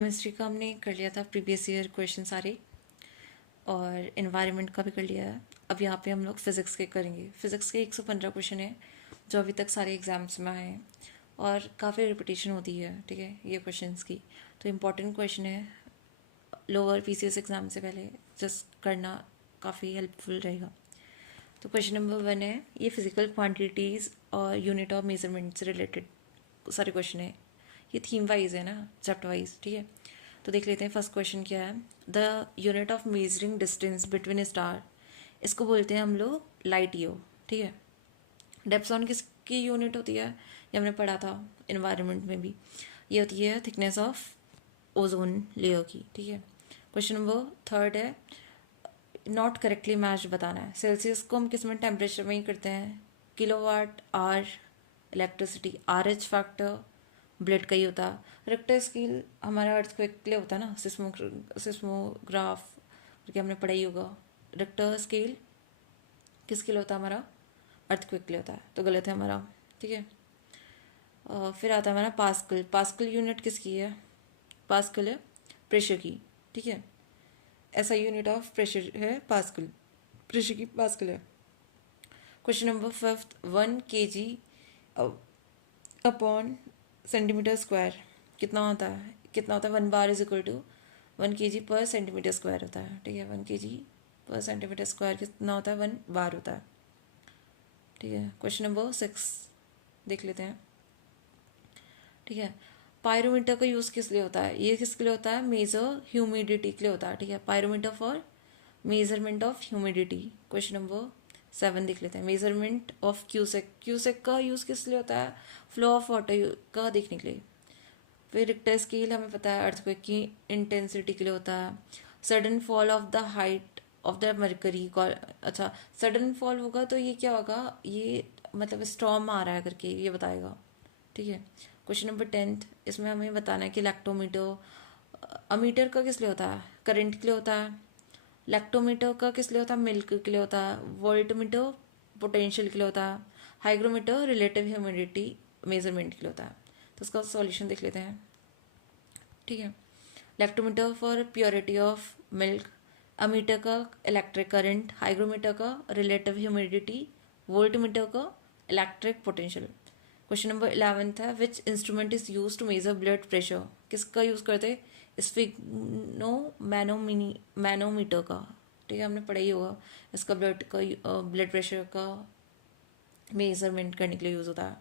Chemistry का हमने कर लिया था प्रीवियस ईयर क्वेश्चन सारे, और इन्वायरमेंट का भी कर लिया है। अब यहाँ पे हम लोग फिज़िक्स के करेंगे। फिज़िक्स के 115 क्वेश्चन है जो अभी तक सारे एग्जाम्स में आए हैं, और काफ़ी रिपीटेशन होती है, ठीक है, ये क्वेश्चंस की। तो इम्पॉर्टेंट क्वेश्चन है, लोअर पीसीएस एग्ज़ाम से पहले जस्ट करना काफ़ी हेल्पफुल रहेगा। तो क्वेश्चन नंबर 1 है, ये फिजिकल क्वांटिटीज़ और यूनिट ऑफ मेजरमेंट से रिलेटेड सारे क्वेश्चन है। ये थीम वाइज है ना, चैप्टर वाइज, ठीक है। तो देख लेते हैं फर्स्ट क्वेश्चन क्या है। The unit of measuring distance between star, इसको बोलते हैं हम लोग लाइट ईयर, ठीक है। डेप्सॉन किसकी यूनिट होती है, ये हमने पढ़ा था इन्वायरमेंट में भी। ये होती है थिकनेस ऑफ ओजोन लेयर की, ठीक है। क्वेश्चन नंबर 3 है, नॉट करेक्टली मैच बताना है। सेल्सियस को हम किस में टेम्परेचर में ही करते हैं, kilowatt hour electricity, R H factor blood का ही होता है। रिक्टर स्केल हमारा अर्थक्वेक के लिए होता है ना, सिस्मोग्राफ करके हमने पढ़ा ही होगा। रिक्टर स्केल किसके लिए होता है हमारा, अर्थक्वेक के लिए होता है, तो गलत है हमारा, ठीक है। फिर आता है हमारा पास्कल। पास्कल यूनिट किसकी है, पास्कल है प्रेशर की, ठीक है। ऐसा यूनिट ऑफ प्रेशर है पास्कल, प्रेशर की पास्कल है। Question number 5, 1 kg upon centimetre square कितना होता है, 1 bar is equal to 1 kg पर सेंटीमीटर स्क्वायर होता है, ठीक है। 1 kg पर सेंटीमीटर स्क्वायर कितना होता है, 1 बार होता है, ठीक है। क्वेश्चन नंबर 6 देख लेते हैं, ठीक है। पायरोमीटर का यूज़ किस लिए होता है, ये किसके लिए होता है, मेजर ह्यूमिडिटी के लिए होता है, ठीक है। Pyrometer for measurement of humidity. Question number 7 देख लेते हैं, मेजरमेंट ऑफ क्यूसेक। क्यूसेक का यूज़ किस लिए होता है, फ्लो ऑफ वाटर का देखने के लिए। फिर रिक्टर स्केल हमें पता है अर्थक्वेक की इंटेंसिटी के लिए होता है। Sudden fall of the height of the mercury, अच्छा सडन फॉल होगा तो ये क्या होगा, ये मतलब स्टॉर्म आ रहा है करके ये बताएगा, ठीक है। क्वेश्चन नंबर 10, इसमें हमें बताना है कि लैक्टोमीटर, अमीटर का किस लिए होता है, करंट के लिए होता है। लैक्टोमीटर का किस लिए होता है, मिल्क के लिए होता है। वोल्टमीटर पोटेंशियल के लिए होता है। हाइग्रोमीटर रिलेटिव ह्यूमिडिटी मेजरमेंट के लिए होता है। तो इसका सॉल्यूशन देख लेते हैं, ठीक है। Lactometer for purity of milk, ammeter का इलेक्ट्रिक करंट, हाइग्रोमीटर का रिलेटिव ह्यूमिडिटी, वोल्टमीटर का इलेक्ट्रिक पोटेंशियल। क्वेश्चन नंबर 11 है, which instrument is use to measure blood pressure, किसका यूज़ करते, स्फिग्नो मैनोमीटर का, ठीक है, हमने पढ़ा ही होगा। इसका ब्लड प्रेशर का मेजरमेंट करने के लिए यूज़ होता है।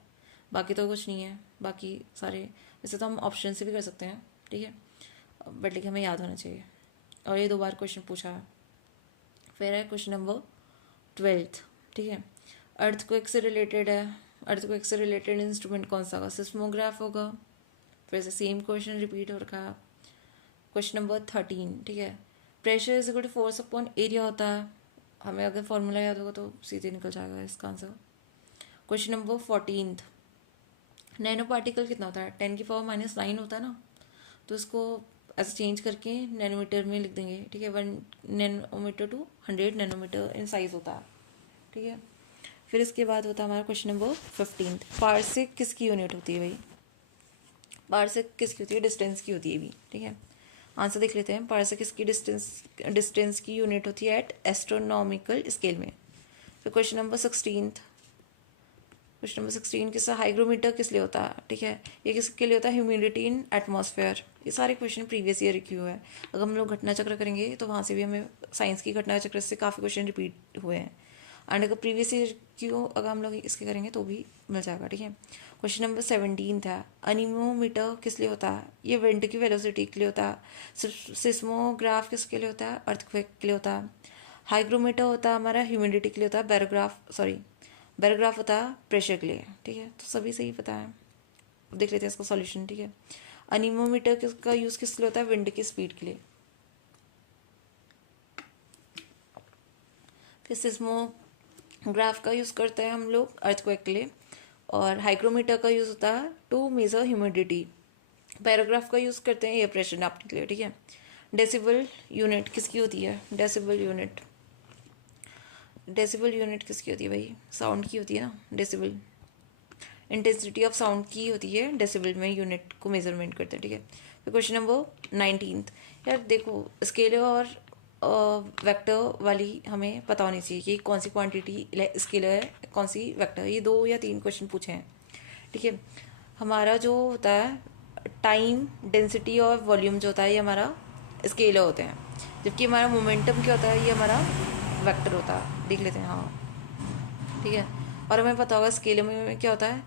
बाकी तो कुछ नहीं है, बाकी सारे वैसे तो हम ऑप्शन से भी कर सकते हैं, ठीक है, बट लेकिन हमें याद होना चाहिए। और ये 2 बार क्वेश्चन पूछा है। फिर है क्वेश्चन नंबर 12, ठीक है। अर्थक्वेक से रिलेटेड है, अर्थक्वेक से रिलेटेड इंस्ट्रूमेंट कौन सा होगा, सिस्मोग्राफ होगा। फिर से सेम क्वेश्चन रिपीट हो रखा है। क्वेश्चन नंबर 13, ठीक है। Pressure is equal to force upon area होता है, हमें अगर फॉर्मूला याद होगा तो सीधे निकल जाएगा इसका answer. Question number 14, nano particle कितना होता है, 10⁻⁹ होता है ना, तो इसको ऐसे चेंज करके नैनोमीटर में लिख देंगे, ठीक है। 1 nanometre to 100 nanometre in size होता है, ठीक है। फिर इसके बाद होता है हमारा क्वेश्चन नंबर 15, पार्सेक किसकी यूनिट होती है भाई, पार्सेक किसकी होती है, डिस्टेंस की होती है भी, ठीक है। आंसर देख लेते हैं, पार्सेक किसकी डिस्टेंस की यूनिट होती है एट एस्ट्रोनॉमिकल स्केल में। फिर क्वेश्चन नंबर 16, क्वेश्चन नंबर 16 किसका, हाइग्रोमीटर किस लिए होता है, ठीक है, ये किसके लिए होता है, ह्यूमिडिटी इन एटमॉस्फेयर। ये सारे क्वेश्चन प्रीवियस ईयर क्यों है, अगर हम लोग घटना चक्र करेंगे तो वहाँ से भी हमें साइंस की घटना चक्र से काफ़ी क्वेश्चन रिपीट हुए हैं। एंड अगर प्रीवियस ईयर क्यों अगर हम लोग इसके करेंगे तो भी मिल जाएगा, ठीक है। क्वेश्चन नंबर 17 था, अनीमोमीटर किस लिए होता है, ये विंड की वेलोसिटी के लिए होता है। सिस्मोग्राफ किसके लिए होता है, अर्थक्वेक के लिए होता है। हाइग्रोमीटर होता है हमारा ह्यूमिडिटी के लिए होता है, बैरोग्राफ होता है प्रेशर के लिए, ठीक है। तो सभी सही पता है। अब देख लेते हैं इसका सॉल्यूशन, ठीक है। अनीमोमीटर का यूज़ किस लिए होता है, विंड की स्पीड के लिए। फिर सिस्मोग्राफ का यूज़ करते हैं हम लोग अर्थक्वेक के लिए, और हाइग्रोमीटर का यूज़ होता है टू मेजर ह्यूमिडिटी। पैराग्राफ का यूज़ करते हैं एयर प्रेशर नापने के लिए, ठीक है। डेसिबल यूनिट किसकी होती है, डेसिबल यूनिट किसकी होती है भाई, साउंड की होती है ना, डेसिबल। इंटेंसिटी ऑफ साउंड की होती है डेसिबल में, यूनिट को मेजरमेंट करते हैं, ठीक है। फिर क्वेश्चन नंबर 19। यार देखो, स्केलर और वेक्टर वाली हमें पता होनी चाहिए कि कौन सी क्वांटिटी स्केलर है, कौन सी वेक्टर है। ये 2 या 3 क्वेश्चन पूछे हैं, ठीक है। हमारा जो होता है टाइम, डेंसिटी और वॉल्यूम जो होता है ये हमारा स्केलर होते हैं, जबकि हमारा मोमेंटम क्या होता है, ये हमारा वेक्टर होता है। देख लेते हैं, हाँ ठीक है। और हमें पता होगा स्केलर में क्या होता है,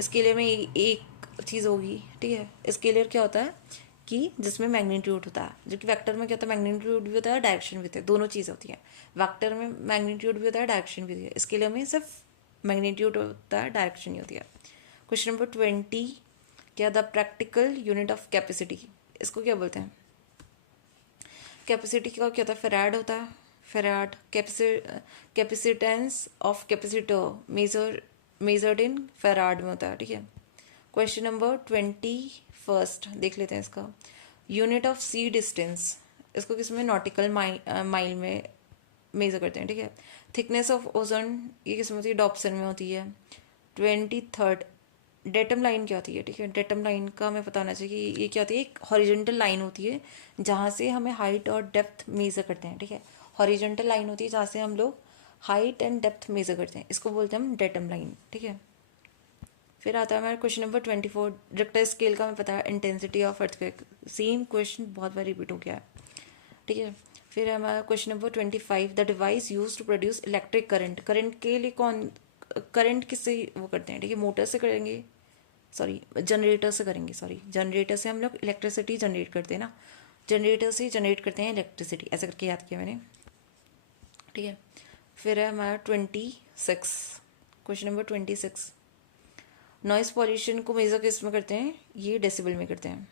स्केलर में एक चीज़ होगी, ठीक है। स्केलर क्या होता है कि जिसमें मैग्नीट्यूड होता है, जबकि वेक्टर में क्या होता है, मैग्नीट्यूड भी होता है, डायरेक्शन भी होता है, दोनों चीज़ें होती हैं। वेक्टर में मैग्नीट्यूड भी होता है, डायरेक्शन भी होती है, स्केलर में सिर्फ मैग्नीट्यूड होता है, डायरेक्शन नहीं होती है। क्वेश्चन नंबर 20, क्या the practical unit of capacity, इसको क्या बोलते हैं? कैपेसिटी का क्या होता है, फेराड होता है। Farad capacitance of capacitor measured in farad में होता है, ठीक है। क्वेश्चन नंबर 21 देख लेते हैं इसका। यूनिट ऑफ सी डिस्टेंस, इसको किस में, नॉटिकल माइल में मेजर करते हैं, ठीक है। थिकनेस ऑफ ओजोन, ये किस में होती है, डॉप्सन में होती है। 23 डेटम लाइन क्या होती है, ठीक है। डेटम लाइन का हमें पता होना चाहिए कि ये क्या होती है, एक हॉरिजॉन्टल लाइन होती है जहाँ से हमें हाइट और डेप्थ मेजर करते हैं, ठीक है। हॉरिजॉन्टल लाइन होती है जहाँ से हम लोग हाइट एंड डेप्थ मेजर करते हैं, इसको बोलते हैं हम डेटम लाइन, ठीक है। फिर आता है हमारा क्वेश्चन नंबर 24। रिक्टर स्केल का हमें पता है intensity of earthquake, same question बहुत बार रिपीट हो गया है, ठीक है। फिर हमारा question number 25। The device use to produce electric current, current के लिए कौन, करंट किससे वो करते हैं, ठीक है, मोटर से करेंगे, सॉरी जनरेटर से करेंगे, सॉरी जनरेटर से हम लोग इलेक्ट्रिसिटी जनरेट करते हैं ना, जनरेटर से जनरेट करते हैं इलेक्ट्रिसिटी, ऐसा करके याद किया मैंने, ठीक है। फिर है हमारा 26, क्वेश्चन नंबर 26। नॉइस पॉल्यूशन को मेजर किस में करते हैं, ये डेसिबल में करते हैं।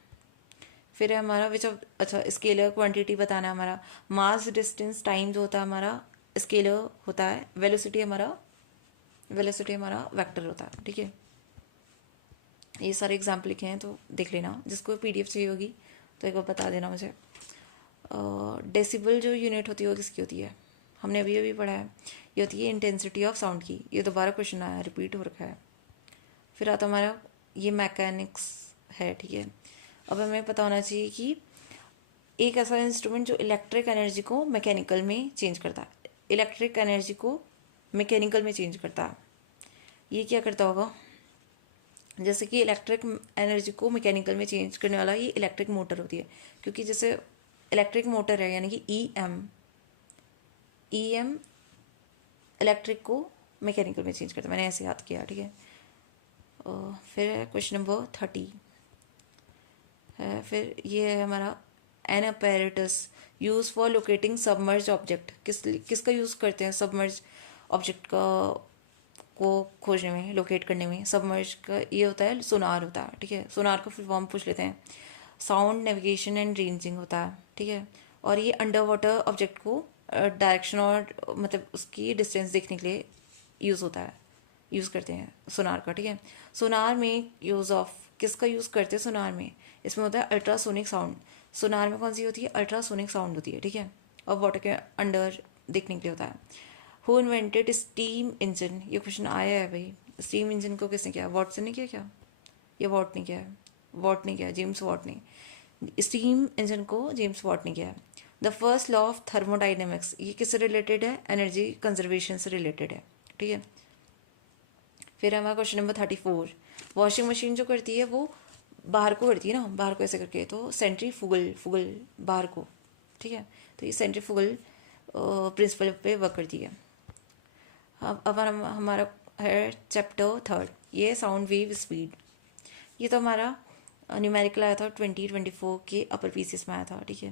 फिर है हमारा विच ऑफ, अच्छा स्केलर क्वांटिटी बताना है हमारा, मास डिस्टेंस टाइम जो होता है हमारा स्केलर होता है, वेलोसिटी हमारा वेक्टर होता है, ठीक है। ये सारे एग्जाम्पल लिखे हैं तो देख लेना, जिसको पीडीएफ चाहिए होगी तो एक बार बता देना मुझे। डेसिबल जो यूनिट होती है वो किसकी होती है, हमने अभी अभी पढ़ा है, ये होती है इंटेंसिटी ऑफ साउंड की। ये दोबारा क्वेश्चन आया, रिपीट हो रखा है। फिर आता हमारा ये मैकेनिक्स है, ठीक है। अब हमें पता होना चाहिए कि एक ऐसा इंस्ट्रूमेंट जो इलेक्ट्रिक एनर्जी को मैकेनिकल में चेंज करता है, इलेक्ट्रिक एनर्जी को मैकेनिकल में चेंज करता है, ये क्या करता होगा, जैसे कि इलेक्ट्रिक एनर्जी को मैकेनिकल में चेंज करने वाला ये इलेक्ट्रिक मोटर होती है, क्योंकि जैसे इलेक्ट्रिक मोटर है यानी कि ई एम इलेक्ट्रिक को मैकेनिकल में चेंज करता है, मैंने ऐसे याद किया, ठीक है। फिर क्वेश्चन नंबर 30 है, फिर ये है हमारा an apparatus use for locating submerge object, किसका यूज़ करते हैं सबमर्ज ऑब्जेक्ट को खोजने में, लोकेट करने में। सबमर्ज का ये होता है सोनार होता है, ठीक है। सोनार का फुल फॉर्म पूछ लेते हैं, साउंड नेविगेशन एंड रेंजिंग होता है, ठीक है। और ये अंडर वाटर ऑब्जेक्ट को डायरेक्शन और मतलब उसकी डिस्टेंस देखने के लिए यूज़ होता है, यूज़ करते हैं सोनार का, ठीक है। सोनार में यूज़ ऑफ किसका यूज़ करते हैं सोनार में, इसमें होता है अल्ट्रासोनिक साउंड। सोनार में कौन सी होती है, अल्ट्रासोनिक साउंड होती है, ठीक है। और वाटर के अंडर देखने के लिए होता है। हु इन्वेंटेड स्टीम इंजन, ये क्वेश्चन आया है भाई। स्टीम इंजन को किसने किया, वॉटसन ने किया क्या, ये वॉट ने किया है, वॉट ने किया, जेम्स वॉट ने। स्टीम इंजन को जेम्स वॉट ने किया है। The first law of thermodynamics, ये किससे रिलेटेड है, एनर्जी कंजर्वेशन से रिलेटेड है, ठीक है। फिर हमारा क्वेश्चन नंबर 34। वॉशिंग मशीन जो करती है वो बाहर को करती है ना, बाहर को ऐसे करके, तो सेंट्रीफ्यूगल बाहर को, ठीक है। तो ये सेंट्रीफ्यूगल प्रिंसिपल पे वर्क करती है। अब हमारा है चैप्टर 3, ये साउंड वेव स्पीड। ये तो हमारा न्यूमेरिकल आया था 2024 के अपर पीसीएस में आया था, ठीक है।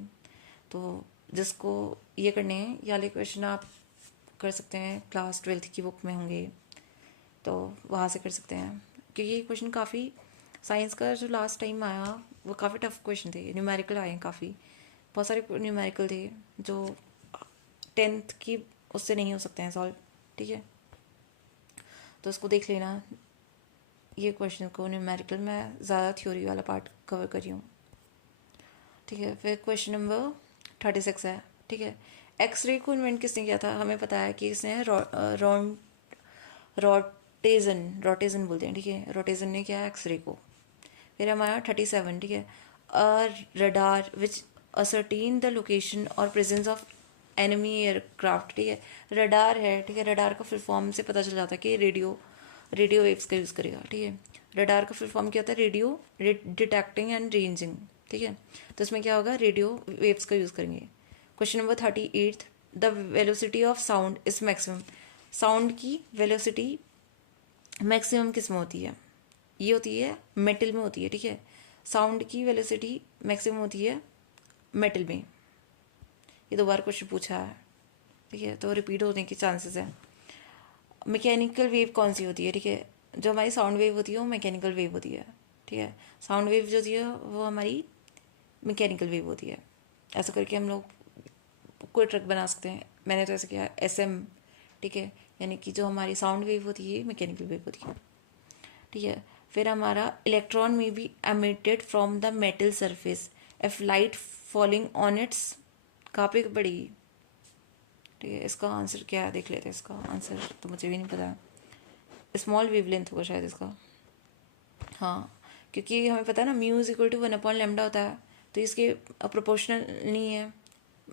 तो जिसको ये करने हैं ये वाले क्वेश्चन आप कर सकते हैं, क्लास 12th की बुक में होंगे तो वहाँ से कर सकते हैं, क्योंकि ये क्वेश्चन काफ़ी, साइंस का जो लास्ट टाइम आया वो काफ़ी टफ क्वेश्चन थे, न्यूमेरिकल आए हैं काफ़ी, बहुत सारे न्यूमेरिकल थे जो 10th की उससे नहीं हो सकते हैं सॉल्व, ठीक है। तो उसको देख लेना, ये क्वेश्चन को न्यूमेरिकल में ज़्यादा थ्योरी वाला पार्ट कवर करी हूँ, ठीक है। फिर क्वेश्चन नंबर 36 है, ठीक है। एक्सरे को इन्वेंट किसने किया था, हमें पता है कि इसने रोटेजन बोलते हैं, ठीक है, रोटेजन ने किया एक्सरे को। फिर हमारा 37, ठीक है। Radar which ascertain the location और प्रेजेंस ऑफ एनिमी एयरक्राफ्ट, ठीक है। रडार है, ठीक है, रडार का फुल फॉर्म से पता चल जाता है कि रेडियो वेव्स का यूज़ करेगा, ठीक है। रडार का फुल फॉर्म क्या होता है? रेडियो डिटेक्टिंग एंड रेंजिंग, ठीक है। तो इसमें क्या होगा? रेडियो वेव्स का यूज़ करेंगे। Question number 38, the velocity of sound is maximum. Sound की वेलोसिटी मैक्सिमम किस में होती है? ये होती है मेटल में होती है, ठीक है। साउंड की वेलोसिटी मैक्सिमम होती है मेटल में। ये 2 बार क्वेश्चन पूछा है, ठीक है, तो रिपीट होने के चांसेस हैं। मैकेनिकल वेव कौन सी होती है? ठीक है, जो हमारी साउंड वेव होती है वो मैकेनिकल वेव होती है, ठीक है। साउंड वेव जो होती है वो हमारी मैकेनिकल वेव होती है। ऐसा करके हम लोग कोई ट्रक बना सकते हैं। मैंने तो ऐसे किया SM, ठीक है, यानी कि जो हमारी साउंड वेव होती है मैकेनिकल वेव होती है, ठीक है। फिर हमारा इलेक्ट्रॉन में be emitted from the metal surface if light falling on it's, कहाँ पे पड़ेगी? ठीक है, इसका आंसर क्या है देख लेते हैं। इसका आंसर तो मुझे भी नहीं पता, स्मॉल वेवलेंथ होगा शायद इसका। हाँ, क्योंकि हमें पता है ना म्यू इज इक्वल टू 1/λ होता है, तो इसके प्रोपोर्शनल नहीं है,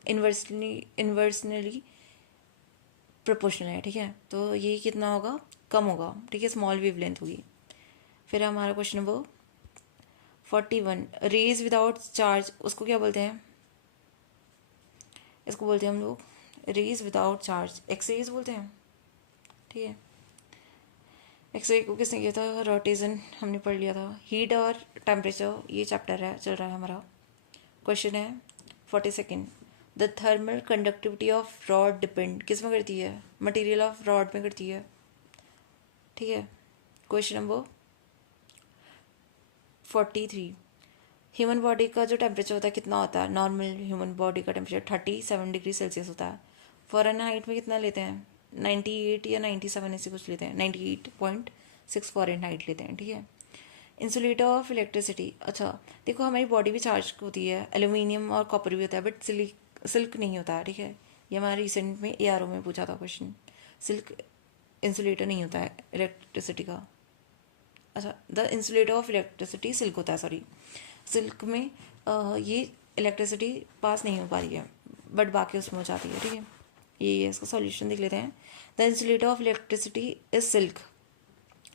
इन्वर्सनली प्रोपोर्शनल है, ठीक है। तो ये कितना होगा? कम होगा, ठीक है, स्मॉल वेवलेंथ होगी। फिर हमारा question number 41, rays without charge, उसको क्या बोलते हैं? इसको बोलते हैं हम लोग रेज विदाउट चार्ज, एक्सरेज बोलते हैं, ठीक है। एक्सरे को किसने किया था? रोटेशन हमने पढ़ लिया था। हीट और टेम्परेचर ये चैप्टर है, चल रहा है हमारा। क्वेश्चन है 42, the thermal conductivity of rod depend किस में करती है? मटेरियल ऑफ रॉड में करती है, ठीक है। क्वेश्चन नंबर 43, ह्यूमन बॉडी का जो टेम्परेचर होता है कितना होता है? नॉर्मल ह्यूमन बॉडी का टेम्परेचर 37 डिग्री सेल्सियस होता है। फ़ारेनहाइट में कितना लेते हैं? 98 या 97 ऐसे कुछ लेते हैं, 98.6 फ़ारेनहाइट लेते हैं, ठीक है। इंसुलेटर ऑफ इलेक्ट्रिसिटी, अच्छा देखो हमारी बॉडी भी चार्ज होती है, एल्यूमिनियम और कॉपर भी होता है, बट सिल्क नहीं होता है, ठीक है। ये हमारा रिसेंट में ARO में पूछा था क्वेश्चन। सिल्क इंसुलेटर नहीं होता है इलेक्ट्रिसिटी का। अच्छा, the insulator of electricity silk होता है, सॉरी। सिल्क में ये इलेक्ट्रिसिटी पास नहीं हो पा रही है, बट बाकी उसमें हो जाती है, ठीक है। ये इसका सॉल्यूशन देख लेते हैं। The insulator of electricity is silk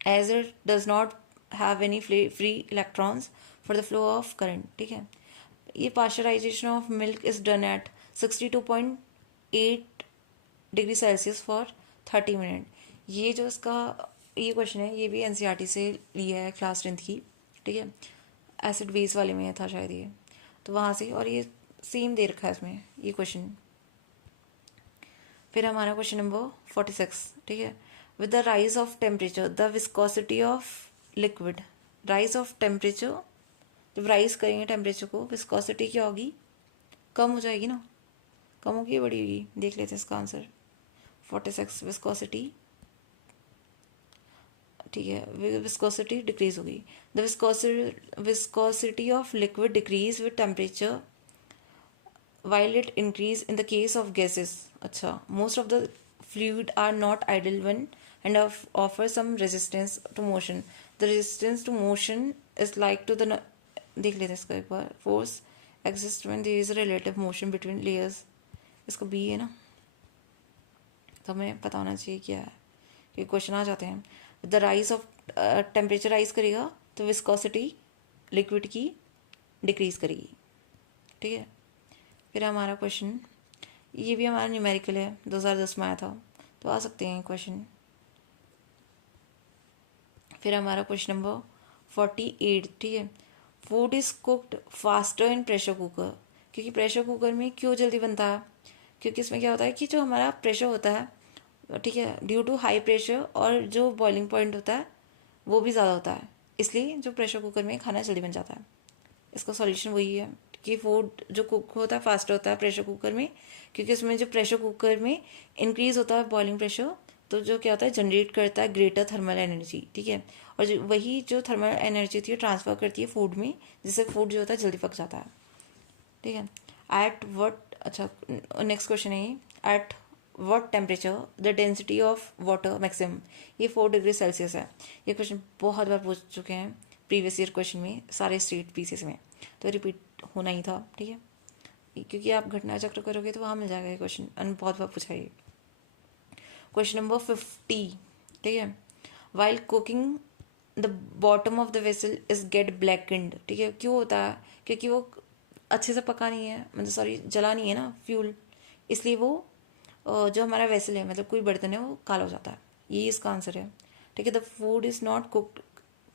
as it does not have any free electrons for the flow of current, ठीक है। ये pasteurization of milk is done at 62.8 degree Celsius for 30 minute. ये जो इसका ये क्वेश्चन है ये भी NCERT से लिया है, क्लास 10th की, ठीक है। एसिड बेस वाले में था शायद ये, तो वहाँ से, और ये सेम दे रखा है इसमें ये क्वेश्चन। फिर हमारा क्वेश्चन नंबर 46, ठीक है, with the rise of temperature the viscosity of liquid, rise of temperature, जब राइज करेंगे टेम्परेचर को विस्कोसिटी क्या होगी? कम हो जाएगी ना, कम होगी बड़ी होगी? देख लेते हैं इसका आंसर। 46 विस्कोसिटी, ठीक है, विस्कोसिटी डिक्रीज होगी। The viscosity of liquid decrease with temperature while it increase in the case of gases. अच्छा, most of the fluid are not idle when and offer some resistance to motion. The resistance to motion is like to the देख लेते हैं इसका एक बार। force exists when there is a relative motion between layers. इसका B है ना, तो हमें पता होना चाहिए क्या है, ये क्वेश्चन आ जाते हैं। The rise of temperature rise करेगा तो विस्कोसिटी लिक्विड की डिक्रीज करेगी, ठीक है। फिर हमारा क्वेश्चन, ये भी हमारा न्यूमेरिकल है, 2010 में आया था, तो आ सकते हैं क्वेश्चन। फिर हमारा क्वेश्चन नंबर 48, ठीक है, food is cooked faster in pressure cooker, क्योंकि प्रेशर कुकर में क्यों जल्दी बनता है? क्योंकि इसमें क्या होता है कि जो हमारा प्रेशर होता है, ठीक है, ड्यू टू हाई प्रेशर और जो बॉइलिंग पॉइंट होता है वो भी ज़्यादा होता है, इसलिए जो प्रेशर कुकर में खाना जल्दी बन जाता है। इसका सॉल्यूशन वही है कि फूड जो कुक होता है फास्ट होता है प्रेशर कुकर में, क्योंकि उसमें जो प्रेशर कुकर में इंक्रीज होता है बॉइलिंग प्रेशर, तो जो क्या होता है जनरेट करता है ग्रेटर थर्मल एनर्जी, ठीक है। और जो वही जो थर्मल एनर्जी होती है ट्रांसफ़र करती है फूड में, जिससे फूड जो होता है जल्दी पक जाता है, ठीक है। एट वट, अच्छा नेक्स्ट क्वेश्चन है, at what temperature the density of water maximum, ये 4 डिग्री सेल्सियस है। ये क्वेश्चन बहुत बार पूछ चुके हैं प्रीवियस ईयर क्वेश्चन में, सारे स्टेट पीसेस में। तो रिपीट होना ही था, ठीक है, क्योंकि आप घटना चक्र करोगे तो वहाँ मिल जाएगा ये क्वेश्चन, बहुत बार पूछा ये। क्वेश्चन नंबर 50, ठीक है, while cooking the bottom of the vessel is get blackened, ठीक है, क्यों होता है, क्योंकि वो अच्छे से पका नहीं है, मतलब सॉरी जला नहीं है ना फ्यूल, इसलिए वो जो हमारा वेसल है, मतलब कोई बर्तन है, वो काला हो जाता है। ये इसका आंसर है, ठीक है। The food is not cooked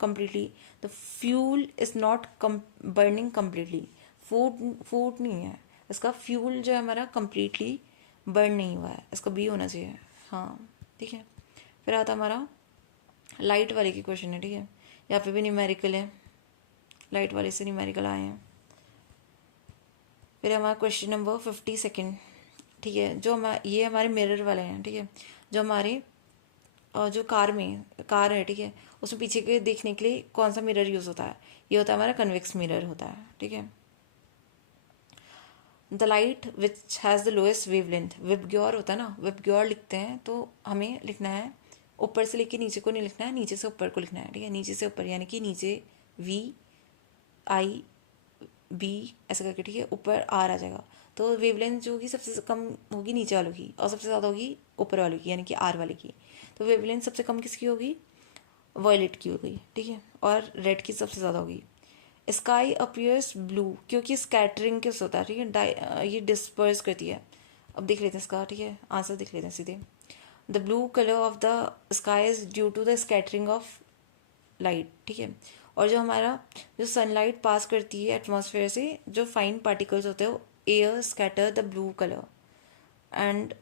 completely, the fuel is not burning completely, food नहीं है, इसका फ्यूल जो है हमारा कम्प्लीटली बर्न नहीं हुआ है, इसका बी होना चाहिए, हाँ, ठीक है। फिर आता हमारा लाइट वाले की क्वेश्चन है, ठीक है, यहाँ पे भी न्यूमेरिकल है, लाइट वाले से न्यूमेरिकल आए हैं। फिर हमारा क्वेश्चन नंबर 52, ठीक है, जो ये हमारे मिरर वाले हैं, ठीक है, जो हमारे जो कार है, ठीक है, उसमें पीछे के देखने के लिए कौन सा मिरर यूज़ होता है, ये होता है हमारा कन्वेक्स मिरर होता है, ठीक है। The light which has the lowest wavelength, VIBGYOR होता है ना, विबग्योर लिखते हैं तो हमें लिखना है ऊपर से लेके नीचे को नहीं लिखना है, नीचे से ऊपर को लिखना है, ठीक है, नीचे से ऊपर, यानी कि नीचे VIB ऐसा करके, ठीक है, ऊपर R आ जाएगा, तो वेवलेंथ जो होगी सबसे कम होगी नीचे वालों की, और सबसे ज़्यादा होगी ऊपर वालों की, यानी कि R वाले की। तो वेवलेंथ सबसे कम किसकी होगी, वॉयलेट की होगी, ठीक है, और रेड की सबसे ज़्यादा होगी। स्काई अपीयर्स ब्लू, क्योंकि स्कैटरिंग किस होता है, ठीक है, ये डिस्पर्स करती है। अब देख लेते हैं इसका, ठीक है, आंसर देख लेते हैं सीधे। The blue colour of the sky is due to the scattering of light, ठीक है, और जो हमारा जो सनलाइट पास करती है एटमॉस्फेयर से, जो फाइन पार्टिकल्स होते हैं, air scatter the blue colour and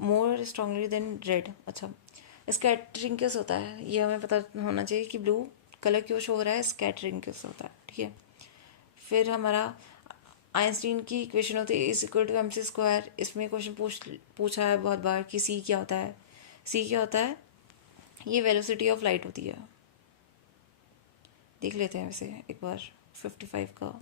more strongly than red. अच्छा, स्कैटरिंग किस होता है, ये हमें पता होना चाहिए कि ब्लू कलर क्यों शो हो रहा है, स्कैटरिंग किस होता है, ठीक है। फिर हमारा आइंस्टीन की इक्वेशन होती है इज इक्वल टू mc², इसमें क्वेश्चन पूछा है बहुत बार कि सी क्या होता है, सी क्या होता है, ये वेलोसिटी ऑफ लाइट होती है। देख लेते हैं वैसे एक बार 55 का।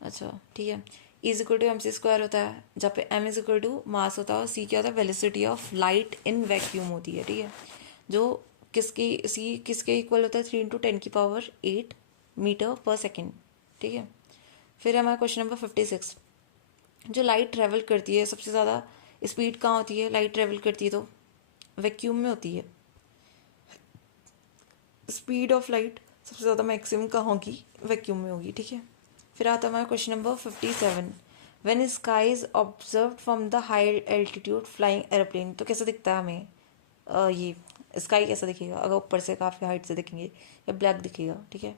अच्छा, ठीक है, इज इक्वल टू mc² होता है, जहाँ पे m is equal to mass होता है, और सी क्या होता है, velocity of light in vacuum होती है, ठीक है, जो किसके इक्वल होता है, 3 × 10⁸ मीटर पर सेकेंड, ठीक है। फिर हमारा क्वेश्चन नंबर 56, जो लाइट ट्रेवल करती है सबसे ज़्यादा स्पीड कहाँ होती है, लाइट ट्रेवल करती है तो वैक्यूम में होती है, स्पीड ऑफ लाइट सबसे ज़्यादा मैक्सिमम कहाँ होगी, वैक्यूम में होगी, ठीक है। फिर आता है हमारा question number 57, when sky is observe from the high altitude flying aeroplane, तो कैसा दिखता है हमें, ये स्काई कैसा दिखेगा अगर ऊपर से काफ़ी हाइट से देखेंगे, या ब्लैक दिखेगा, ठीक है।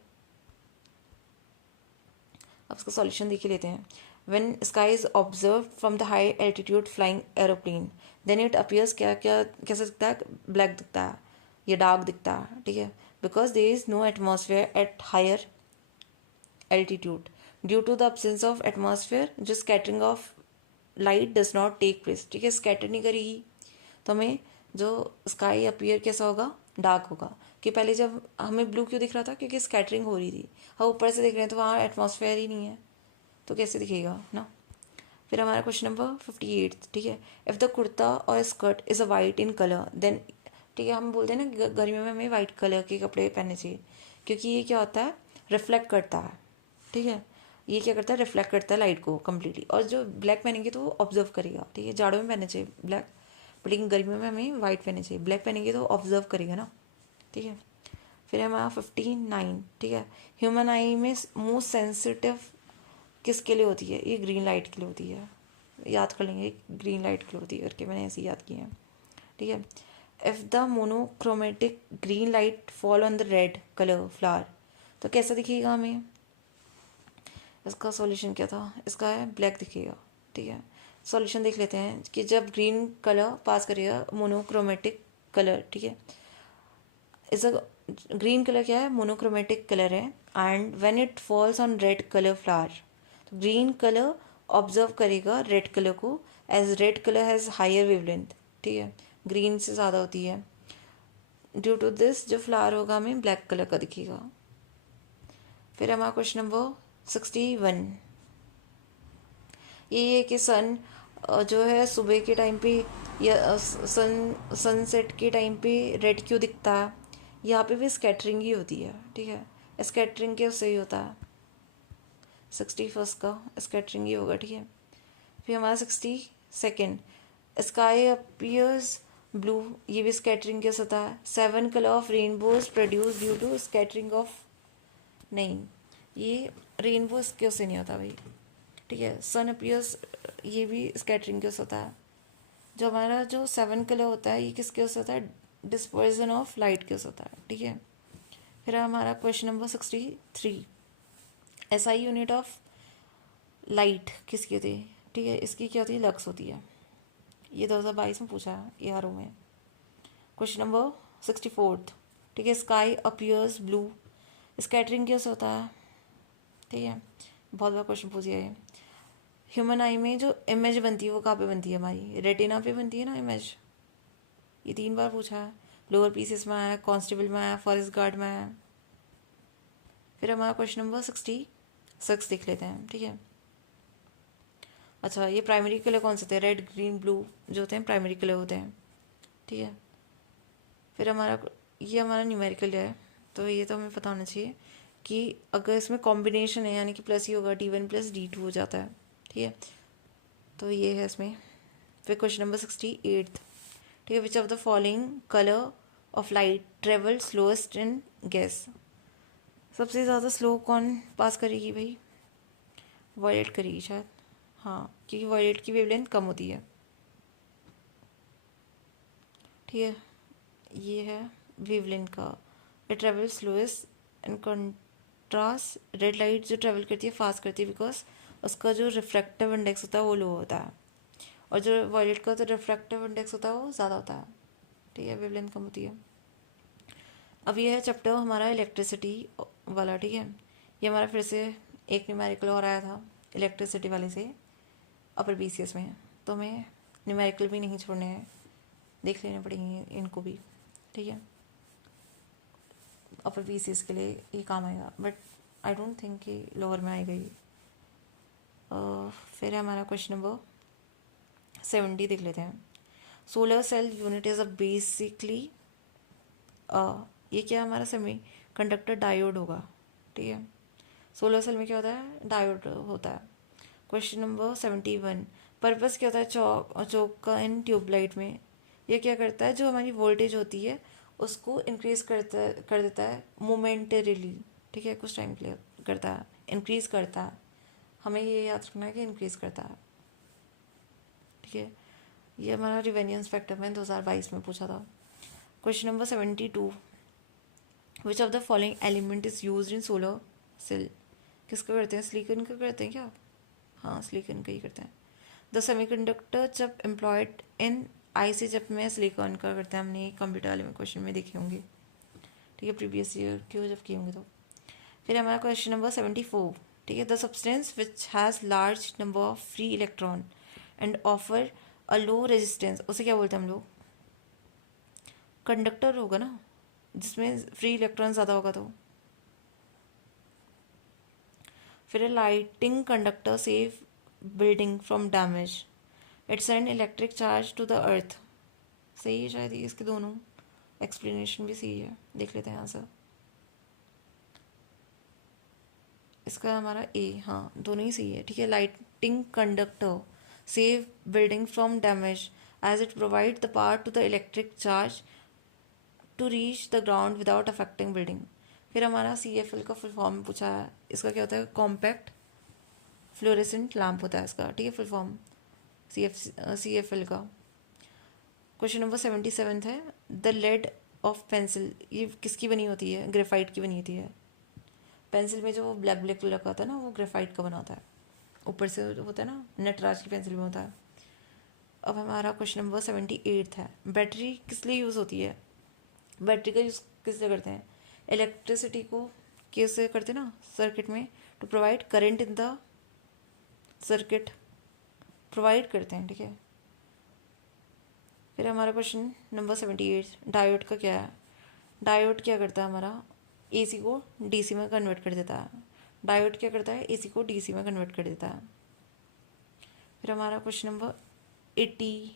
अब इसका सॉल्यूशन देख लेते हैं। When sky is observe from the high altitude flying aeroplane, then it appears क्या क्या कैसा दिखता है, ब्लैक दिखता है या डार्क दिखता है, ठीक है, because there is no atmosphere at higher altitude, due to the absence of atmosphere, जो scattering of light does not take place, ठीक है, स्कैटर नहीं करेगी, तो हमें जो स्काई अपीयर कैसा होगा, डार्क होगा। कि पहले जब हमें ब्लू क्यों दिख रहा था, क्योंकि स्कैटरिंग हो रही थी, हम ऊपर से देख रहे हैं तो वहाँ एटमॉस्फेयर ही नहीं है, तो कैसे दिखेगा ना। फिर हमारा क्वेश्चन नंबर 58, ठीक है, इफ़ द कुर्ता और skirt is a white in colour then, ठीक है, हम बोलते हैं ना गर्मियों में हमें वाइट कलर के कपड़े पहनने चाहिए, क्योंकि ये क्या होता है, रिफ्लेक्ट करता है, ठीक है, ये क्या करता है, रिफ्लेक्ट करता है लाइट को कम्प्लीटली, और जो ब्लैक पहनेंगे तो वो ऑब्जर्व करेगा, ठीक है, जाड़ों में पहनना चाहिए ब्लैक, लेकिन गर्मियों में हमें वाइट पहननी चाहिए, ब्लैक पहनेंगे तो ऑब्जर्व करेगा ना, ठीक है। फिर हमारा 59, ठीक है, ह्यूमन आई में मोस्ट सेंसिटिव किसके लिए होती है, ये ग्रीन लाइट के लिए होती है, याद कर लेंगे, ग्रीन लाइट के लिए होती है करके मैंने ऐसे याद किया है, ठीक है। If the monochromatic green light fall on the red colour flower, तो कैसा दिखेगा हमें, इसका सॉल्यूशन क्या था, इसका है ब्लैक दिखेगा, ठीक है। सॉल्यूशन देख लेते हैं कि जब ग्रीन कलर पास करेगा मोनोक्रोमेटिक कलर, ठीक है, इस ग्रीन कलर क्या है, मोनोक्रोमेटिक कलर है, and when it falls on red colour flower, तो ग्रीन कलर ऑब्जर्व करेगा रेड कलर को, as red colour has higher wavelength, ठीक है, ग्रीन से ज़्यादा होती है, ड्यू टू दिस जो फ्लावर होगा हमें ब्लैक कलर का दिखेगा। फिर हमारा क्वेश्चन नंबर 61, ये है कि सन जो है सुबह के टाइम पे या सनसेट के टाइम पे रेड क्यों दिखता है, यहाँ पे भी स्कैटरिंग ही होती है, ठीक है, स्कैटरिंग के उससे ही होता है, 61 का स्कैटरिंग ही होगा, ठीक है। फिर हमारा 62 स्काई अपीयर्स ब्लू, ये भी स्कैटरिंग के होता है। 7 colour of rainbows produce due to scattering of, नहीं ये रेनबो क्यों से नहीं होता भाई, ठीक है। सन अपीयर्स ये भी स्कैटरिंग के होता है। जो हमारा जो 7 कलर होता है ये किसके वजह से होता है, डिस्पर्जन ऑफ लाइट के वजह होता है, ठीक है। फिर हमारा question number 63 SI unit of light किसकी होती है, ठीक है। इसकी क्या होती है, लक्स होती है। ये 2022 में पूछा है ERO में। क्वेश्चन नंबर 64, ठीक है। स्काई अपीयर्स ब्लू स्कैटरिंग कैसे होता है, ठीक है। बहुत बड़ा क्वेश्चन पूछ गया है। ह्यूमन आई में जो इमेज बनती है वो कहाँ पे बनती है, हमारी रेटिना पे बनती है ना इमेज। ये 3 बार पूछा है। लोअर पीसेस में आया, कांस्टेबल में आया, फॉरेस्ट गार्ड में आया। फिर हमारा क्वेश्चन नंबर 66 देख लेते हैं, ठीक है। अच्छा, ये प्राइमरी कलर कौन से थे, रेड ग्रीन ब्लू जो होते हैं प्राइमरी कलर होते हैं, ठीक है। फिर ये हमारा न्यूमेरिकल है, तो ये तो हमें पता होना चाहिए कि अगर इसमें कॉम्बिनेशन है यानी कि प्लस ही होगा, D1 + D2 हो जाता है, ठीक है। तो ये है इसमें। फिर क्वेश्चन नंबर 68, ठीक है। विच of the following colour of light travel slowest in gas, सबसे ज़्यादा स्लो कौन पास करेगी भाई, वॉयलेट करेगी शायद, हाँ, क्योंकि वॉयलेट की वेवलेंथ कम होती है, ठीक है। ये है वेवलेंथ का, it travel slowest in contrast red light जो ट्रेवल करती है फास्ट करती है, बिकॉज उसका जो रिफ्रैक्टिव इंडेक्स होता है वो लो होता है, और जो वॉयलेट का तो रिफ्रैक्टिव इंडेक्स होता है वो ज़्यादा होता है, ठीक है, वेवलेंथ कम होती है। अब ये है चैप्टर हमारा इलेक्ट्रिसिटी वाला, ठीक है। ये हमारा फिर से एक न्यूमेरिकल और आया था इलेक्ट्रिसिटी वाले से अपर BCS में, तो हमें न्यूमेरिकल भी नहीं छोड़ने हैं, देख लेने पड़ेंगे इनको भी, ठीक है। अपर BCS के लिए ये काम आएगा, बट आई डोंट थिंक कि लोअर में आएगा ये। फिर हमारा क्वेश्चन नंबर 70 देख लेते हैं। Solar cell unit is a basically, ये क्या हमारा सेमी कंडक्टर डायोड होगा, ठीक है। सोलर सेल में क्या होता है, डायोड होता है। क्वेश्चन नंबर 71, पर्पस क्या होता है चौक का इन ट्यूबलाइट में, ये क्या करता है, जो हमारी वोल्टेज होती है उसको इंक्रीज कर देता है मोमेंटरीली, ठीक है, कुछ टाइम के लिए करता है, इंक्रीज करता है, हमें ये याद रखना है कि इंक्रीज करता है, ठीक है। ये हमारा रिवेनियंस फैक्टर में 2022 में पूछा था। Question number 72, which of the following element is use in solar cell, किसका करते हैं, सिलिकॉन का करते हैं क्या, हाँ सिलिकॉन का ही करते हैं। The semiconductor chip employed in IC chip में सिलिकॉन का करते हैं, हमने कंप्यूटर वाले में क्वेश्चन में देखे होंगे, ठीक है, प्रीवियस ईयर क्यों जब किए होंगे तो। फिर हमारा क्वेश्चन नंबर 74, ठीक है। The substance which has large number of free electron and offer a low resistance, उसे क्या बोलते हैं हम लोग, कंडक्टर होगा ना, जिसमें फ्री इलेक्ट्रॉन ज़्यादा होगा तो। फिर lighting conductor save building from damage, it send electric charge to the earth, सही है शायद ये, इसके दोनों एक्सप्लेनेशन भी सही है, देख लेते हैं आंसर। इसका हमारा A, हाँ दोनों ही सही है, ठीक है। Lighting conductor save building from damage as it provide the power to the electric charge to reach the ground without affecting building. फिर हमारा CFL का फुल फॉर्म पूछा है, इसका क्या होता है, कॉम्पैक्ट फ्लोरेसेंट लैम्प होता है इसका, ठीक है, फुल फॉर्म CFL का। क्वेश्चन नंबर 77 है, द लेड ऑफ पेंसिल, ये किसकी बनी होती है, ग्रेफाइट की बनी होती है। पेंसिल में जो वो ब्लैक ब्लैक लगा होता है ना, वो ग्रेफाइट का बना होता है, ऊपर से होता है ना, नटराज की पेंसिल में होता है। अब हमारा क्वेश्चन नंबर 78 है, बैटरी किस लिए यूज़ होती है, बैटरी का यूज़ किस लिए करते हैं, इलेक्ट्रिसिटी को कैसे करते हैं ना सर्किट में, to provide current in the circuit provide करते हैं, ठीक है। फिर हमारा क्वेश्चन नंबर 78, डायोड का क्या है, डायोड क्या करता है, हमारा AC को DC में कन्वर्ट कर देता है, डायोड क्या करता है, AC को DC में कन्वर्ट कर देता है। फिर हमारा क्वेश्चन नंबर 80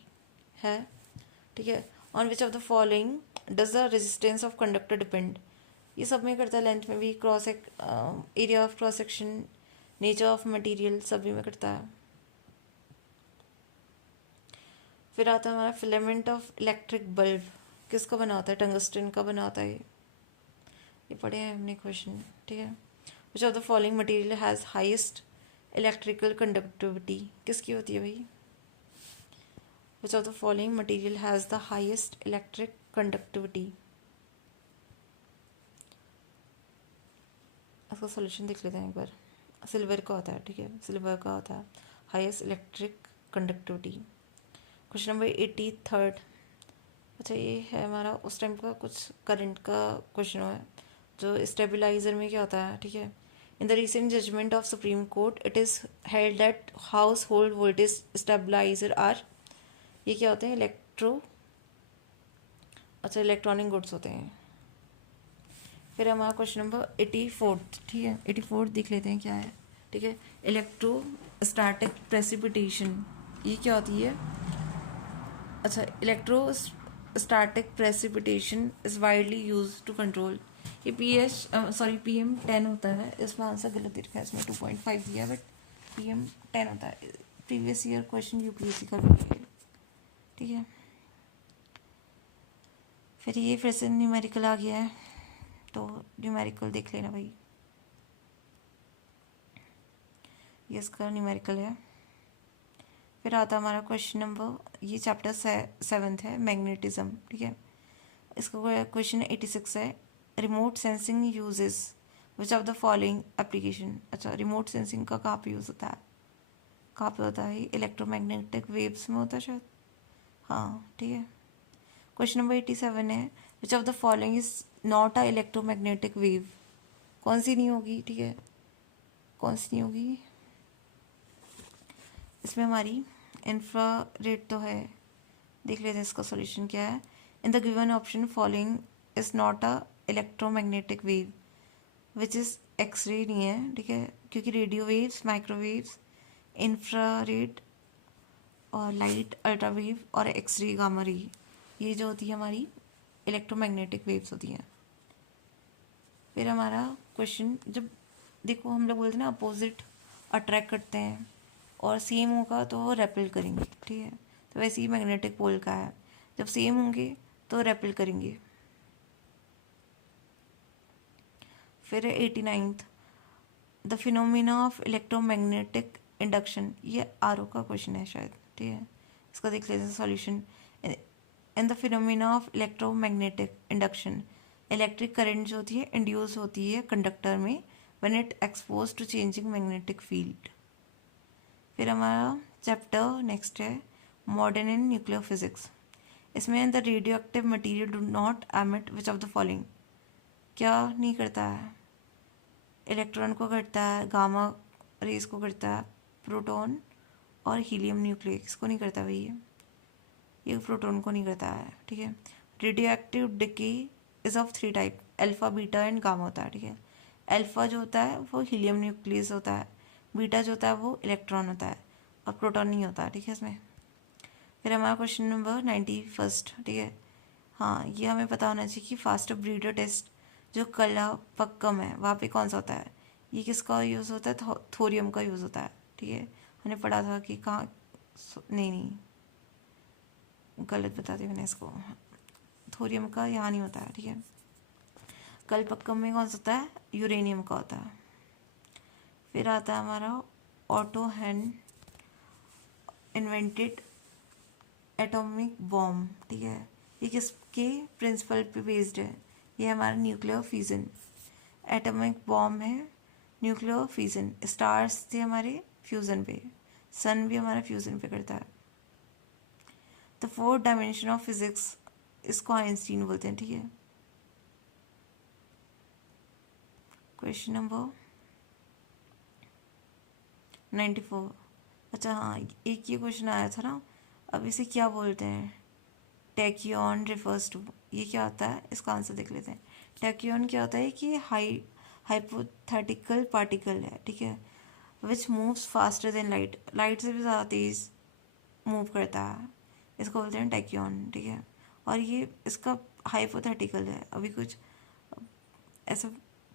है, ठीक है। On which of the following does the resistance of conductor depend, ये सब में करता है, लेंथ में भी, area of cross section, nature of material, सभी में करता है। फिर आता है हमारा फिलामेंट ऑफ इलेक्ट्रिक बल्ब, किसका बना होता है? टंगस्टन का बना होता है। ये पढ़े हैं हमने क्वेश्चन, ठीक है। विच of the following material has highest electrical conductivity, किसकी होती है भाई? विच of the following material has the highest electric conductivity? इसका सॉल्यूशन देख लेते हैं एक बार। सिल्वर का होता है, ठीक है, सिल्वर का होता है highest electric conductivity. Question number 83। अच्छा, ये है हमारा उस टाइम का कुछ करंट का क्वेश्चन है, जो स्टेबलाइजर में क्या होता है, ठीक है। In the recent judgement of supreme court it is held that household voltage stabiliser are, ये क्या होते हैं? इलेक्ट्रॉनिक गुड्स होते हैं। फिर हमारा क्वेश्चन नंबर 84, ठीक है, 84 देख लेते हैं क्या है, ठीक है। इलेक्ट्रोस्टैटिक प्रेसिपिटेशन, ये क्या होती है? अच्छा, electrostatic precipitation is widely use to control, ये PM10 होता है। इसमें आंसर गलत दे रखा है, इसमें 2.5 दिया, बट PM10 होता है। प्रीवियस ईयर क्वेश्चन UPSC का भी है, ठीक है। फिर ये फिर से न्यूमेरिकल आ गया है, तो न्यूमेरिकल देख लेना भाई, ये इसका न्यूमेरिकल है। फिर आता हमारा क्वेश्चन नंबर, ये चैप्टर 7 है, मैग्नेटिज्म, ठीक है। इसका क्वेश्चन 86 है, remote sensing uses which of the following application. अच्छा, रिमोट सेंसिंग का कहाँ पे यूज़ होता है? कहाँ पे होता है? इलेक्ट्रोमैग्नेटिक वेव्स में होता है शायद, हाँ, ठीक है। क्वेश्चन नंबर 87 है, विच of the following is not a electromagnetic wave, कौन सी नहीं होगी, ठीक है, कौन सी नहीं होगी? इसमें हमारी इंफ्रारेड तो है, देख लेते हैं इसका सॉल्यूशन क्या है। In the given option following is not a electromagnetic wave, which is x ray नहीं है, ठीक है, क्योंकि रेडियो वेव्स, माइक्रोवेव्स, इंफ्रारेड और लाइट, अल्ट्रावेव और एक्सरे, गामा रे, ये जो होती है हमारी इलेक्ट्रोमैग्नेटिक वेव्स होती हैं। फिर हमारा क्वेश्चन, जब देखो हम लोग बोलते हैं ना अपोजिट अट्रैक्ट करते हैं और सेम होगा तो वो रेपेल करेंगे, ठीक है, तो वैसे ही मैग्नेटिक पोल का है, जब सेम होंगे तो रेपेल करेंगे। फिर 89th, the phenomena of electromagnetic induction, ये RO का क्वेश्चन है शायद, ठीक है, इसका देख लेते हैं solution. In the phenomena of electromagnetic induction, electric current जो होती है इंड्यूस होती है कंडक्टर में when it expose to changing magnetic field. फिर हमारा चैप्टर नेक्स्ट है मॉडर्न इन न्यूक्लियर फिजिक्स, इसमें the radioactive material do not emit which of the following, क्या नहीं करता है? इलेक्ट्रॉन को करता है, गामा रेस को करता है, प्रोटॉन और हीलियम न्यूक्लियस को नहीं करता भैया, ये प्रोटॉन को नहीं करता है, ठीक है। Radio active decay is of 3 type, alpha, beta and gamma होता है, ठीक है। अल्फा जो होता है वो हीलियम न्यूक्लियस होता है, बीटा जो होता है वो इलेक्ट्रॉन होता है, और प्रोटॉन नहीं होता, ठीक है इसमें। फिर हमारा क्वेश्चन नंबर 91, ठीक है। हाँ, ये हमें पता होना चाहिए कि फास्ट ब्रीडर टेस्ट जो कलापक्कम है वहाँ पे कौन सा होता है? ये किसका यूज़ होता है? थोरियम का यूज़ होता है, ठीक है। हमने पढ़ा था कि कहाँ, नहीं गलत बता दी मैंने इसको, थोरियम का यहाँ नहीं होता है, ठीक है। कलपक्कम में कौन सा होता है? यूरेनियम का होता है। फिर आता है हमारा ऑटो हैन इन्वेंटेड एटॉमिक बॉम्ब, ठीक है, ये किसके प्रिंसिपल पे बेस्ड है? ये हमारा न्यूक्लियर फ्यूजन, एटॉमिक बॉम्ब है न्यूक्लियर फ्यूजन। स्टार्स थे हमारे फ्यूजन पे, सन भी हमारा फ्यूजन पे करता है। The 4th dimension of physics, इसको आइंस्टीन बोलते हैं, ठीक है। क्वेश्चन नंबर 94, अच्छा हाँ, एक ये क्वेश्चन आया था ना, अब इसे क्या बोलते हैं? टैक्यून रिफर्स टू, ये क्या होता है? इसका आंसर देख लेते हैं। टैक्यून क्या होता है कि हाइपोथेटिकल पार्टिकल है, ठीक है, विच moves faster than light, light से भी ज़्यादा तेज़ मूव करता है, इसको बोलते हैं टैक्यून, ठीक है। और ये इसका हाइपोथेटिकल है, अभी कुछ ऐसा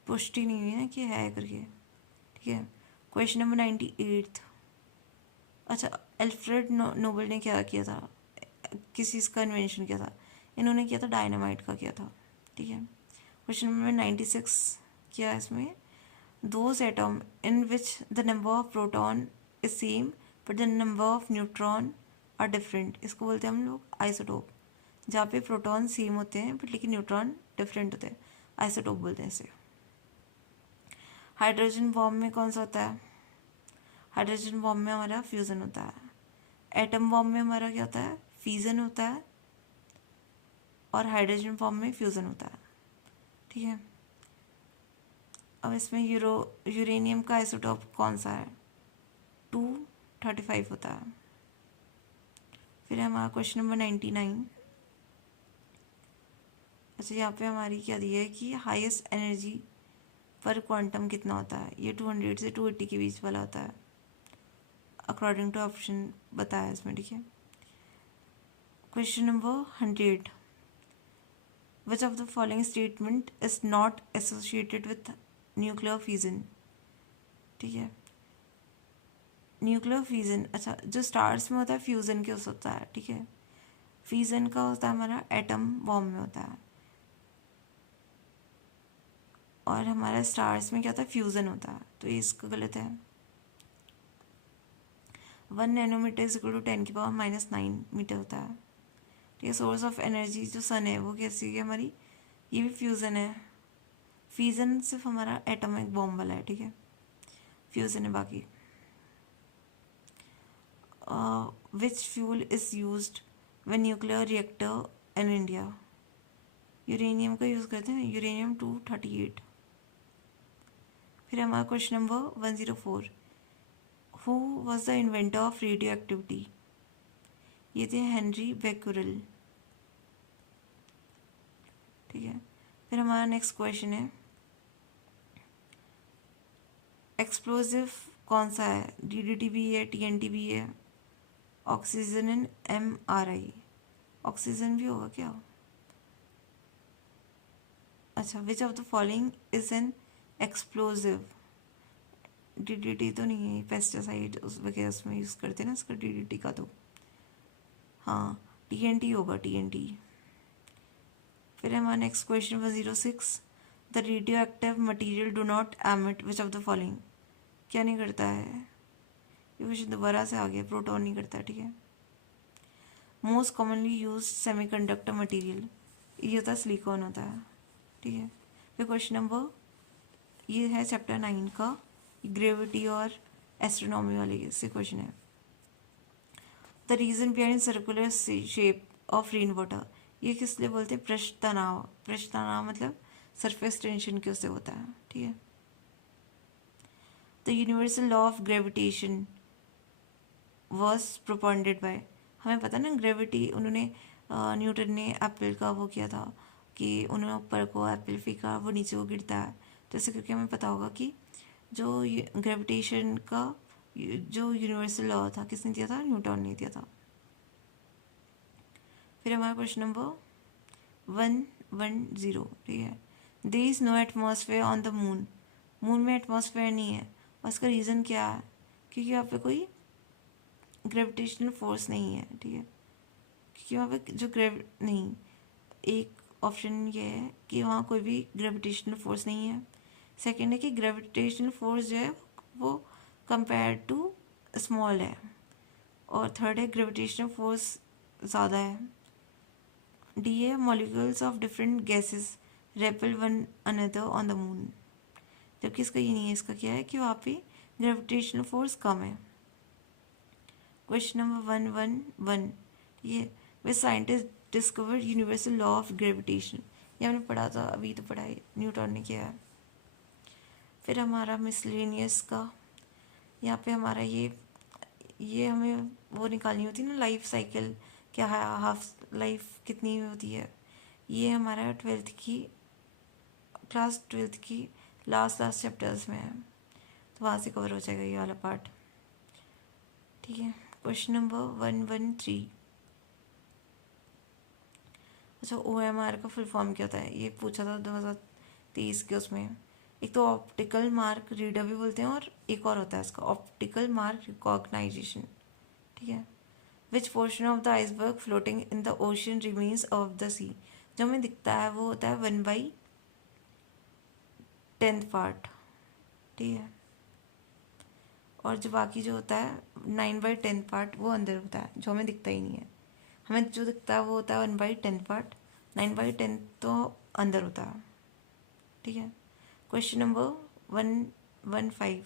पुष्टि नहीं हुई है कि है करके, ठीक है। Question number 98। अच्छा, एल्फ्रेड नोबेल ने क्या किया था, किस चीज़ का इन्वेंशन किया था? इन्होंने किया था डायनामाइट का किया था, ठीक है। क्वेश्चन नंबर 96 क्या है इसमें, those atom in which the number of proton is same but the number of neutron are different, इसको बोलते हैं हम लोग आइसोटोप। जहाँ पे प्रोटॉन सेम होते हैं बट लेकिन न्यूट्रॉन डिफरेंट होते हैं, आइसोटोप बोलते हैं इसे। हाइड्रोजन बॉम्ब में कौन सा होता है? हाइड्रोजन बॉम्ब में हमारा फ्यूज़न होता है। एटम बॉम्ब में हमारा क्या होता है, फिजन होता है। और हाइड्रोजन बॉम्ब में फ्यूज़न होता है, ठीक है। अब इसमें यूरेनियम का आइसोटोप कौन सा है, 235 होता है। फिर हमारा क्वेश्चन नंबर 99। अच्छा, यहाँ पे हमारी क्या दी है कि हाईएस्ट एनर्जी पर क्वांटम कितना होता है, ये 200 से 280 के बीच वाला होता है अकॉर्डिंग टू ऑप्शन बताया इसमें, ठीक है। Question number 100। Which of the following statement is not associated with nuclear fusion, ठीक है। न्यूक्लियर फ्यूजन, अच्छा जो स्टार्स में होता है फ्यूजन के उस होता है, ठीक है। फ्यूजन का होता है हमारा एटम बॉम्ब में होता है, और हमारा स्टार्स में क्या होता है, फ्यूजन होता है, तो ये इसका गलत है। 1 nanometre is equal to 10⁻⁹ metre होता है, ठीक है। सोर्स ऑफ एनर्जी जो सन है वो कैसी है हमारी, ये भी फ्यूज़न है। फ्यूज़न सिर्फ हमारा एटॉमिक बॉम्ब वाला है, ठीक है, फ्यूज़न है बाकी। Which fuel is used when nuclear reactor in India, uranium का यूज़ करते हैं, यूरेनियम 238। फिर हमारा question number 104। Who was the inventor of radioactivity, ये थे हेनरी बेक्यूरेल, ठीक है। फिर हमारा नेक्स्ट क्वेश्चन है, एक्सप्लोजिव कौन सा है, डीडीटी भी है, टीएनटी भी है, ऑक्सीजन एंड एमआरआई, ऑक्सीजन भी होगा क्या? अच्छा, विच of the following is an explosive, DDT तो नहीं है, पेस्टिसाइड उस वगैरह उसमें यूज़ करते हैं ना इसका, डीडीटी का तो हाँ टीएनटी होगा, टीएनटी। फिर हमारा next question 106। The radioactive material do not emit which of the following, क्या नहीं करता है, ये क्वेश्चन दोबारा से आ गया, प्रोटॉन नहीं करता, ठीक है। Most commonly use semiconductor material, ये होता है सिलिकॉन होता है, ठीक है। फिर क्वेश्चन नंबर, ये है चैप्टर 9 का, ग्रेविटी और एस्ट्रोनॉमी वाले से क्वेश्चन है। The reason behind circular shape of rain water, ये किस लिए बोलते हैं, पृष्ठ तनाव, पृष्ठ तनाव मतलब सरफेस टेंशन के उससे होता है, ठीक है। The universal law of gravitation was propounded by, हमें पता ना ग्रेविटी, उन्होंने न्यूटन ने एप्पल का वो किया था कि उन्होंने ऊपर को एप्पल फेंका, वो नीचे को गिरता है, तो ऐसे करके हमें पता होगा कि जो ग्रेविटेशन का जो यूनिवर्सल लॉ था किसने दिया था, न्यूटन ने दिया था। फिर हमारा क्वेश्चन नंबर 110, ठीक है। There is no atmosphere on the moon, moon में एटमॉस्फेयर नहीं है, और इसका रीज़न क्या है, क्योंकि यहाँ पे कोई ग्रेविटेशनल फोर्स नहीं है, ठीक है, क्योंकि वहाँ पे जो नहीं, एक ऑप्शन ये है कि वहाँ कोई भी ग्रेविटेशनल फोर्स नहीं है। सेकेंड है कि ग्रेविटेशनल फोर्स जो है वो कंपेयर टू स्मॉल है, और थर्ड है ग्रेविटेशनल फोर्स ज़्यादा है। डी है molecules of different gases REPL one another on the moon, जबकि इसका ये नहीं है, इसका क्या है कि वहाँ पे ग्रेविटेशनल फोर्स कम है। क्वेश्चन नंबर 111, ये वे scientist discovered universal law of gravitation, ये हमने पढ़ा था, अभी तो पढ़ा है, न्यूटन ने किया है। फिर हमारा मिसलेनियस का, यहाँ पे हमारा ये हमें वो निकालनी होती है ना, लाइफ साइकिल क्या है, हाफ लाइफ कितनी होती है, ये हमारा क्लास ट्वेल्थ की लास्ट चैप्टर्स में है, तो वहाँ से कवर हो जाएगा ये वाला पार्ट, ठीक है। Question number 113। अच्छा, OMR का फुल फॉर्म क्या होता है, ये पूछा था 23 के उसमें, एक तो ऑप्टिकल मार्क रीडर भी बोलते हैं और एक और होता है इसका ऑप्टिकल मार्क रिकॉग्नाइजेशन, ठीक है। Which portion of the iceberg floating in the ocean remains of the sea, जो हमें दिखता है वो होता है 1/10 पार्ट, ठीक है। और जो बाकी जो होता है 9/10 पार्ट वो अंदर होता है, जो हमें दिखता ही नहीं है। हमें जो दिखता है वो होता है 1/10 पार्ट, 9/10 तो अंदर होता है, ठीक है। Question number 115,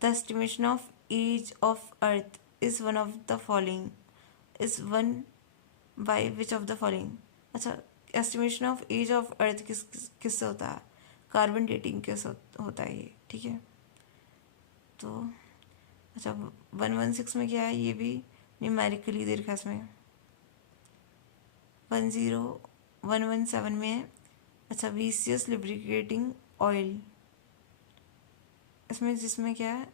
the estimation of age of earth is one of the following, is one by which of the following. अच्छा, estimation of age of earth किससे होता है, कार्बन डेटिंग के होता है ये, ठीक है। तो अच्छा 116 में क्या है, ये भी न्यूमेरिकली दे रखा है इसमें। 10117 में है, अच्छा वीसियस लिब्रिकेटिंग ऑयल, इसमें जिसमें क्या है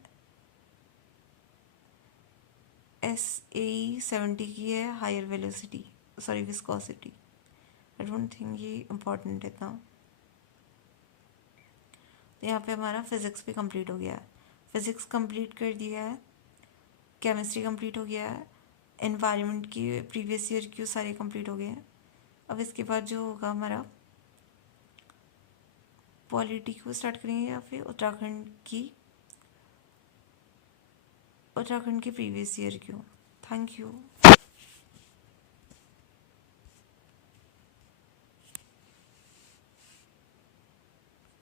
SAE70 की है higher velocity, sorry viscosity. I don't think ये इम्पोर्टेंट है इतना। तो यहाँ पे हमारा फिज़िक्स भी कंप्लीट हो गया है, फिज़िक्स कंप्लीट कर दिया है, केमिस्ट्री कंप्लीट हो गया है, एनवायरनमेंट की प्रीवियस ईयर क्यों सारे कंप्लीट हो गए हैं। अब इसके बाद जो होगा हमारा पॉलिटी को स्टार्ट करेंगे या फिर उत्तराखंड की प्रीवियस ईयर क्यों। Thank you.